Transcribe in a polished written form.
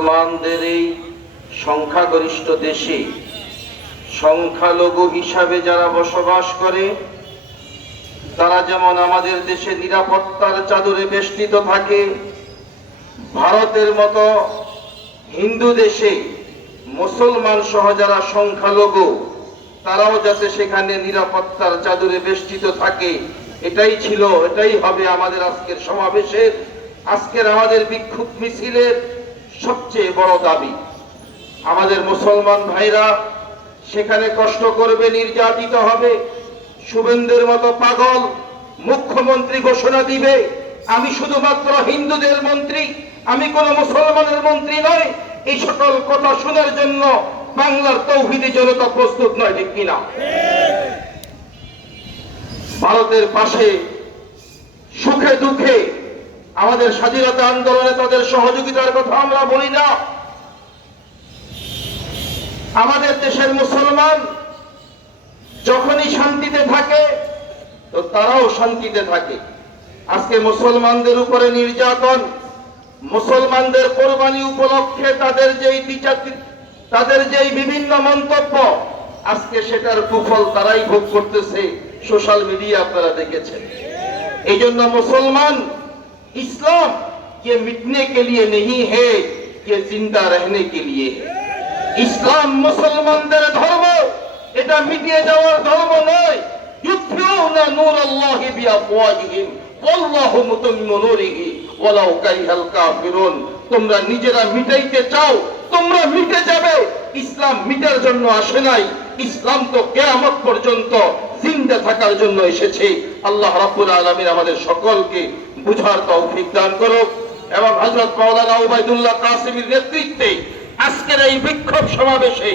মুসলমানদের এই সংখ্যাগরিষ্ঠ দেশে সংখ্যালঘু হিসাবে যারা বসবাস করে তারা যেমন আমাদের দেশে নিরাপত্তার চাদরে বেষ্টিত থাকে, ভারতের মতো হিন্দু দেশে মুসলমান সহ যারা সংখ্যালঘু তারাও যাতে সেখানে নিরাপত্তার চাদরে বেষ্টিত থাকে, এটাই হবে আমাদের আজকের সমাবেশের, আজকের আমাদের বিক্ষোভ মিছিলের সবচেয়ে বড় দাবি। আমাদের মুসলমান ভাইরা সেখানে কষ্ট করবে, নির্যাতিত হবে। শুভেন্দুর মতো পাগল মুখ্যমন্ত্রী ঘোষণা দিবে আমি শুধুমাত্র হিন্দুদের মন্ত্রী, আমি কোন মুসলমানের মন্ত্রী নয়। এই সকল কথা শোনার জন্য বাংলার তৌহিদি জনতা প্রস্তুত নয়, ঠিক কিনা? ভারতের পাশে সুখে দুঃখে আমাদের স্বাধীনতা আন্দোলনে তাদের সহযোগিতার কথা আমরা বলি না। আমাদের দেশের মুসলমান যখনই শান্তিতে থাকে তো তারাও শান্তিতে থাকে। আজকে মুসলমানদের উপরে নির্যাতন, মুসলমানদের কোরবানি উপলক্ষে তাদের যেই বিভিন্ন মন্তব্য, আজকে সেটার কুফল তারাই ভোগ করতেছে। সোশ্যাল মিডিয়া আপনারা দেখেছেন। এই জন্য মুসলমান इस्लाम ये मिटने के लिए नहीं है, ये जिंदा रहने के लिए है। ইসলাম মুসলমানদের ধর্ম, এটা মিটিয়ে যাওয়ার ধর্ম নয়। ইউথিউনা নূরাল্লাহি বিআফওয়াহিহিম ওয়াল্লাহু মুতিম্মু নূরিহি ওয়ালাউ কারিহাল কাফিরুন। তোমরা নিজেরা মিটাইতে চাও, তোমরা মিটে যাবে। ইসলাম মিটার জন্য আসে নাই, ইসলাম তো কিয়ামত পর্যন্ত জিন্দা থাকার জন্য এসেছে। আল্লাহ রাব্বুল আলামিন আমাদের সকলকে বুঝার তৌফিক দান করুক এবং হযরত মাওলানা উবাইদুল্লাহ কাসিমির নেতৃত্বে আজকের এই বিক্ষোভ সমাবেশে